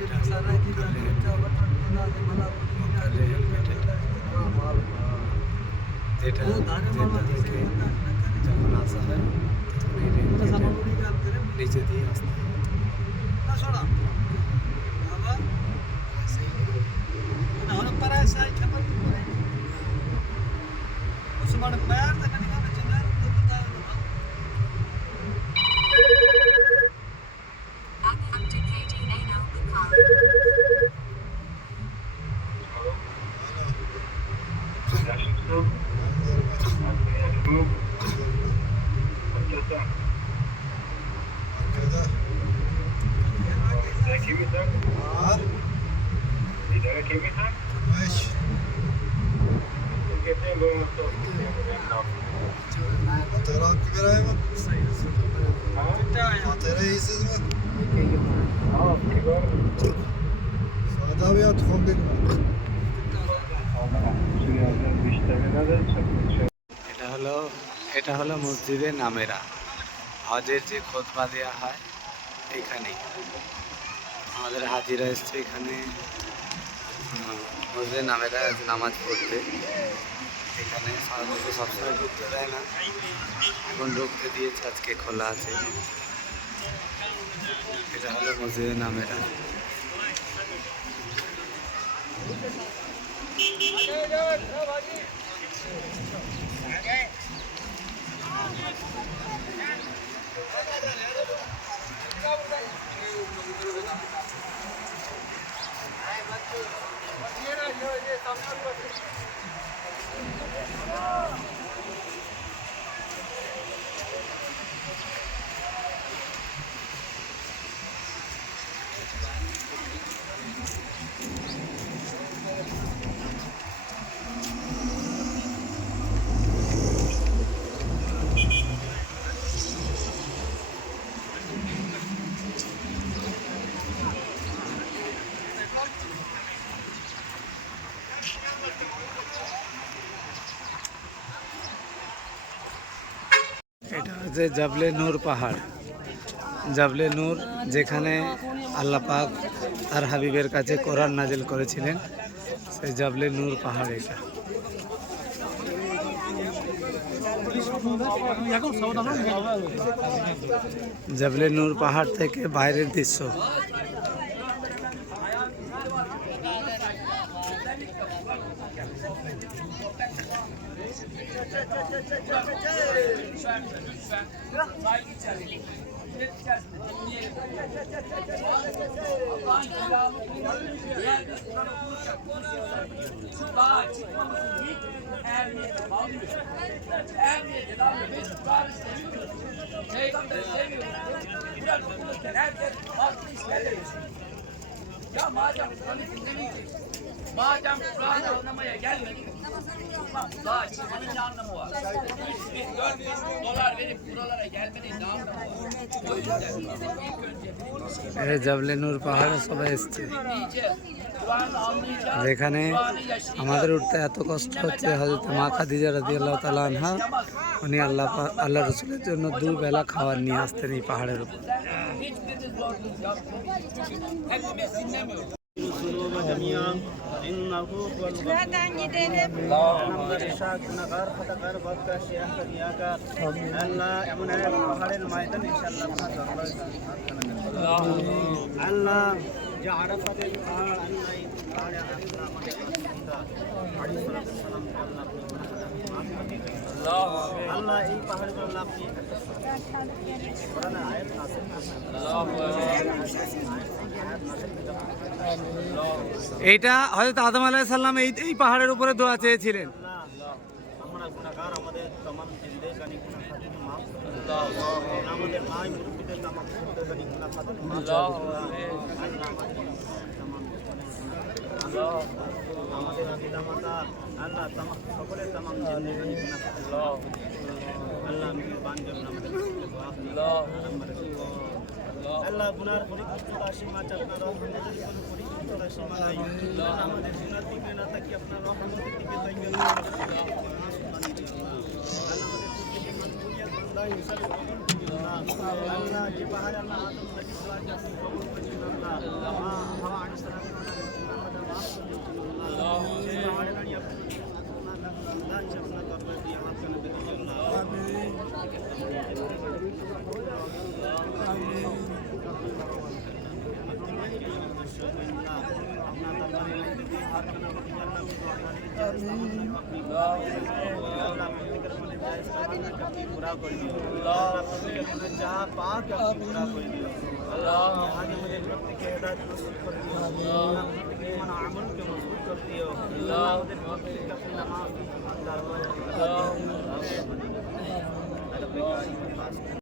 যেটা থেকে যখন আসা হয় তখন এই রেলগেটের নিচে দিয়ে আসতে হয়। এটা হলো মসজিদে নামেরা। হজের যে খুতবা দেওয়া হয় এখানেই আমাদের হাজিরা এসছে এখানে মসজিদে নামেরা নামাজ পড়তে। এখানে সাধারণত সবসময় ঢুকতে দেয় না, এখন ঢুকতে দিয়েছে, আজকে খোলা আছে। এটা হলো মসজিদে নামেরা। এটা হচ্ছে জাবলে নূর পাহাড়। জাবলে নূর, যেখানে আল্লাহ পাক তার হাবিবের কাছে কোরআন নাজিল করেছিলেন, সেই জাবলে নূর পাহাড় এটা। জাবলে নূর পাহাড় থেকে বাইরের দৃশ্য। Ya madem Kur'an'ı dinlemeyeceksin, madem Kur'an'ı anlamaya gelmedin, daha çıkmanın ne anlamı var? 3.000-4.000 dolar verip buralara gelmenin ne anlamı var? O yüzden ilk önce জাবলে নূর পাহাড়ে সবাই এসছে, Kur'an'ı anlayacağız, যেখানে Kur'an'ı yaşayacağız. আমাদের উঠতে এত কষ্ট হচ্ছে। হযরত মা খাদিজা রাদিয়াল্লাহু তাআলা আনহা উনি আল্লাহ রসুলের জন্য দুবেলা খাবার নিয়ে আসতেন এই পাহাড়ের উপর। Hiçbiriniz zorluk yapmayın. Hepimiz dinlemiyoruz. Şuradan gidelim. আল্লাহ যে আরাফাতের পাহাড় আল্লাহ এই পাহাড়গুলো আপনি আয়াত নাযিল এইটা হযরত আদম আলাইহিস সালাম এই পাহাড়ের উপরে দোয়া চেয়েছিলেন। আমরা গুনাহগার, আমাদের तमाम জিন্দেগানি গুনাহ খাতির মাফ করুন। আমাদের ভাই মুরব্বিদের तमाम জিন্দেগানি গুনাহ খাতির মাফ করুন। আমাদের পিতামাতা আল্লাহ সকলের तमाम জিন্দেগানি গুনাহ খাতির মাফ আল্লাহ মেহেরবান করুন। আমাদের আল্লাহ গুনার পরিপূর্ণতা সীমা চাপনা রহমতের কোনো পরিপূর্ণতা সীমা নাই। আমাদের গুনার দিকে না তাকি আপনার রহমতের দিকে তাকিয়ে আল্লাহ যে পাহাড় আল্লাহ আদম নবী সাল্লাল্লাহু আলাইহি ওয়াসাল্লাম আমাদের জান্নাতুল ফেরদাউসে জায়েজ তামান্না আপনি আল্লাহ প্রত্যেকের মনে জায়েজ তামান্না আপনি पूरा कर दियो अल्लाह प्रत्येक मने चाह पाक আপনি पूरा कर दियो अल्लाह आज मुझे प्रत्येक हिदायत नसीब कर दियो अल्लाह प्रत्येक ईमान अमल के मजबूत कर दियो अल्लाह मुझे प्रत्येक अपनी नमाज की ईमानदार हो अल्लाह